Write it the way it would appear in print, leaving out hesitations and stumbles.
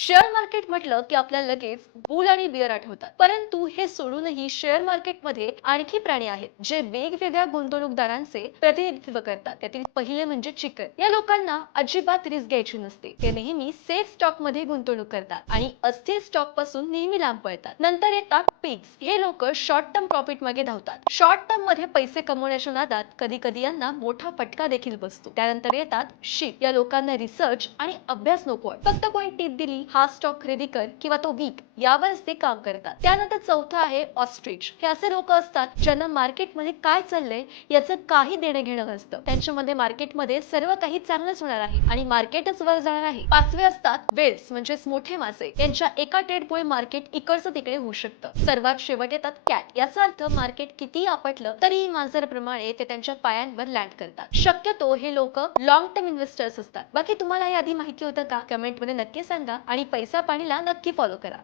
Share market म्हटलं की आपल्याला लगेच बुल आणि बिअर आठवतात. परंतु हे सोडूनही शेअर मार्केटमध्ये आणखी प्राणी आहेत जे वेगवेगळ्या गुंतवणूकदारांचे प्रतिनिधित्व करतात. त्यातील पहिले म्हणजे चिकन. या लोकांना अजिबात रिस्क घ्यायची नसते. ते नेहमी सेफ स्टॉक मध्ये गुंतवणूक करतात आणि अस्थिर स्टॉक पासून नेहमी लांब पळतात. नंतर येतात पिग्स. हे लोक शॉर्ट टर्म प्रॉफिट मध्ये धावतात. शॉर्ट टर्म मध्ये पैसे कमवण्याच्या नादात कधी कधी यांना मोठा फटका देखील बसतो. त्यानंतर येतात शीप. या लोकांना रिसर्च आणि अभ्यास नकोय. फक्त कोणी टीप दिली हा स्टॉक खरेदी कर किंवा तो विक यावरच ते काम करतात. त्यानंतर चौथा आहे ऑस्ट्रिच. हे असे लोक असतात ज्यांना मार्केटमध्ये काय चाललंय याचं काही देणं घेणं नसतं. त्यांच्यामध्ये मार्केटमध्ये सर्व काही चांगलंच होणार आहे आणि मार्केटच वर जाणार आहे. पाचवे असतात वेल्स म्हणजेच मोठे मासे. यांच्या एका ट्रेडमुळे मार्केट इकडचं तिकडे होऊ शकतं. सर्वात शेवट येतात कॅट. याचा अर्थ मार्केट किती आपटलं तरी मांजराप्रमाणे ते त्यांच्या पायांवर लँड करतात. शक्यतो हे लोक लॉंग टर्म इन्व्हेस्टर्स असतात. बाकी तुम्हाला हे आधी माहिती होतं का? कमेंट मध्ये नक्की सांगा आणि पैसा पाणीला नक्की फॉलो करा.